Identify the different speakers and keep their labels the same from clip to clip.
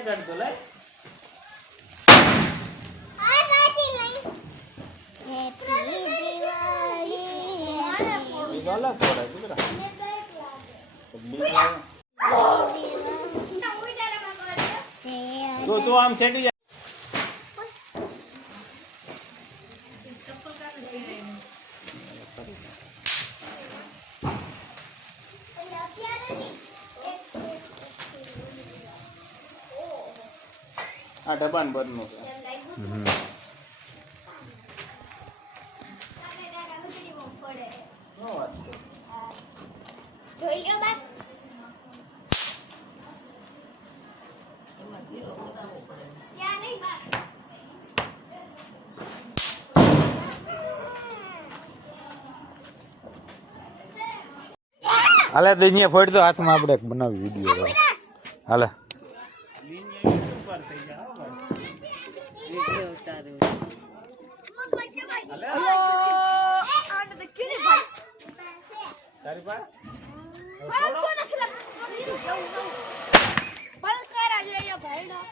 Speaker 1: કાઢતો લાય બીજો અલગ પડે દીકરા બીજો આમ છેટી આ ડબાન બરનું છે. શું વાત છે?
Speaker 2: જોઈ લો બા ત્યાં નહીં બા
Speaker 3: હાલે તો અહીંયા ફોડતો હાથમાં આપણે બનાવી વીડિયો હાલે
Speaker 1: ઉપર થઈ જાય હો ભાઈ. તારી પાસે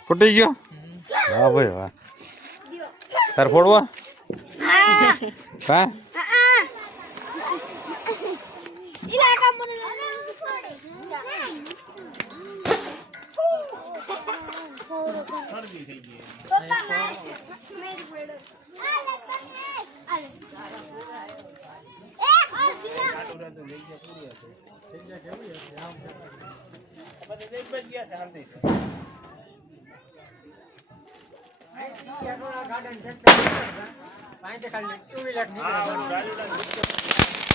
Speaker 3: ફૂટી ગયો? હા ભાઈ વાહ. તાર ફોડવા? હા.
Speaker 1: શરદી છે. પાંચ
Speaker 2: પપ્પા ટુ વ્હીલર જ પડ્યો હાલે એ હાલ બીજા
Speaker 1: આટલું રહેતું જગ્યા પૂરી હતી પછી એક જ ગયા છે હાલતી હા ઓલું રાજુલા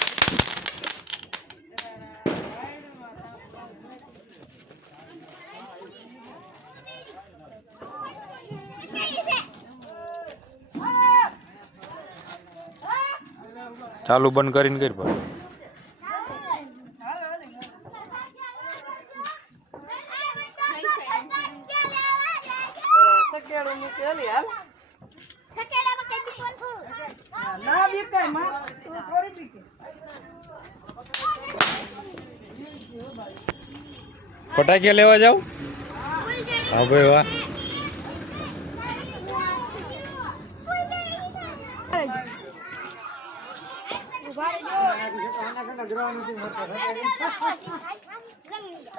Speaker 3: ચાલુ બંધ કરીને કરી
Speaker 4: બીકે
Speaker 3: ફટાકિયા લેવા જાવ? હા ભાઈ વાહ. 我今天跟你耍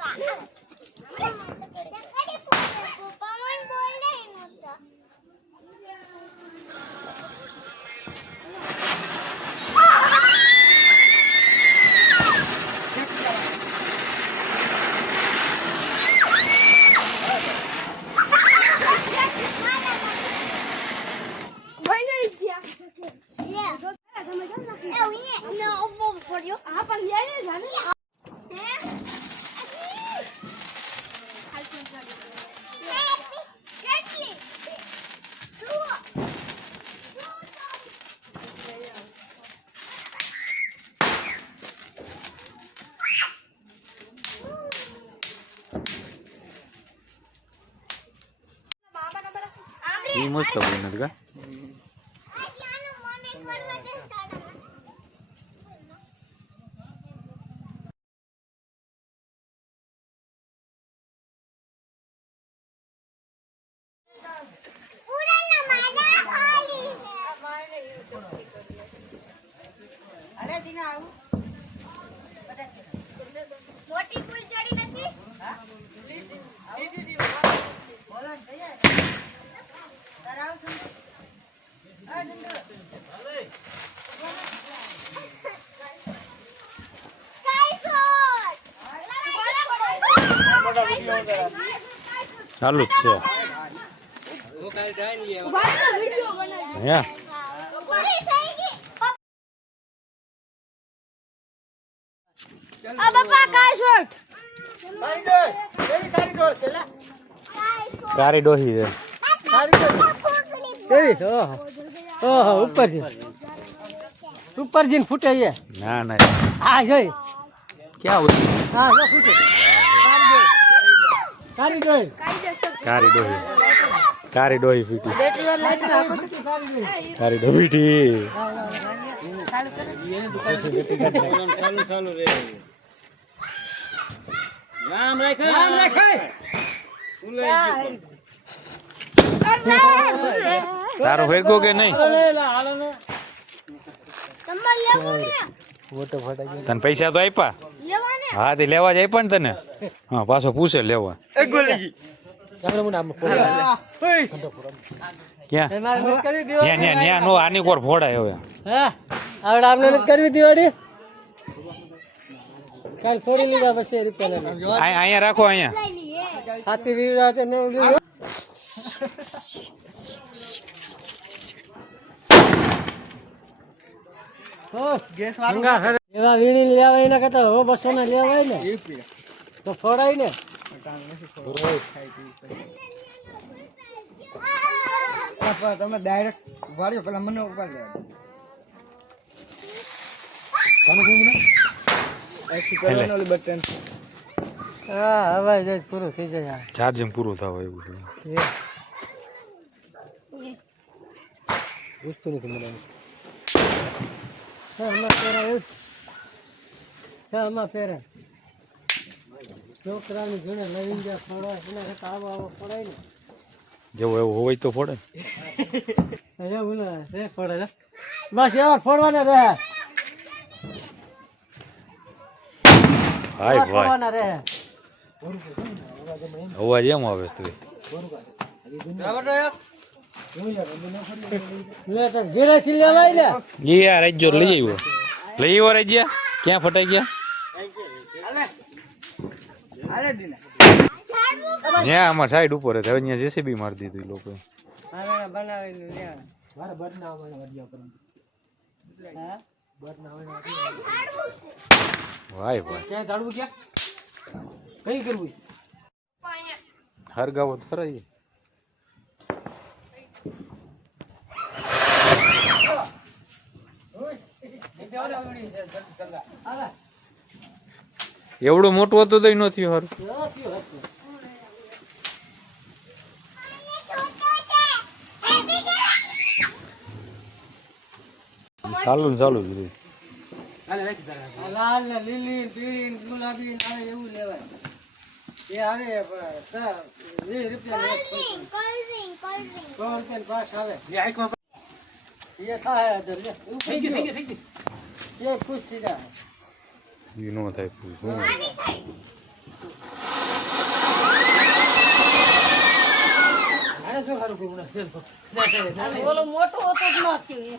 Speaker 3: મસ્ત બને કા?
Speaker 4: અરે દીના આવું.
Speaker 2: મોટી ફૂલ ચડી નથી
Speaker 4: બોલો ને તૈયાર તાર આવ સંદુ આ સંદુ
Speaker 1: મોટા વીડિયો અંદર
Speaker 3: ચાલુ જ છે. હે?
Speaker 2: આ
Speaker 3: કારી ડોહી છે.
Speaker 4: કેવી છે? ઓહો. ઓહો ઉપર છે ઉપર જીન ફૂટે છે.
Speaker 3: ના ના.
Speaker 4: હા જોઈ.
Speaker 3: ક્યાં
Speaker 4: હા ફૂટે. તારી ડોહી
Speaker 3: કારી ડોહી કારી ડોહી ફીટી
Speaker 4: રાખો
Speaker 3: કારી ડોહી ફીટી
Speaker 1: રામ ચાલુ રામ રાખ
Speaker 3: તારો ભેગો કે નહીં? તને પૈસા તો આપ્યા? હા તે લેવા જાય પણ તને? હા પાછો પૂછે લેવા. આની કોર ફોડાય હવે.
Speaker 4: આવડે આમને નથી કરવી દિવાળી? કાલ ફોડી લીધા પછી રૂપિયા
Speaker 3: અહીંયા રાખો અહીંયા.
Speaker 4: હાથી છે ને એવા વીણી લેવા એના કરતા હવે બસો ના લેવાય ને. તો ફોડાય ને.
Speaker 5: તમે ડાયરેક્ટ વાળ્યો પેલા મને ઉપાડ લેવા બટન
Speaker 4: હા હવે જ પૂરું થઈ જાય
Speaker 3: ચાર્જિંગ પૂરું થવા એવું છે.
Speaker 4: પૂછતું નથી મને. હા હમણાં એવું આમાં પહેરા છોકરાની જોડે લઈને જ્યાં ફોડાય એના કરતા આવો આવો ફોડાય ને.
Speaker 3: જેવો એવું હોય તો ફોડે.
Speaker 4: એવું ના રે ફોડે બસ એવા ફોડવાના રહે.
Speaker 3: હાય
Speaker 4: ફોડવાના રહે.
Speaker 3: અવાજ એમ આવે
Speaker 4: તું
Speaker 3: લઈ આવ્યો. લઈ આવ્યો રાજ્યા? ક્યાં ફટાઈ ગયા? ત્યાં આમાં સાઈડ ઉપર હતી હવે ત્યાં જેસીબી મારી દીધી
Speaker 4: લોકો
Speaker 3: ભાઈ ભાઈ
Speaker 4: કઈ કરવું?
Speaker 3: હરગાવો તો ખરા એવડું મોટું હતું તો ઈ નથી હારું. ચાલુ ને ચાલુ જ
Speaker 4: લાલ ને લીલી ને પીળી ગુલાબી એવું લેવાય. એ આવે વીસ રૂપિયા નો આવે. એ થાય એ ખુશ થઈ જાય
Speaker 3: ઈ નો થાય પૂરું. શું?
Speaker 4: આને શું સારું કહ્યું? ના.
Speaker 6: ઓલો મોટો હતો જ ન થયો એ.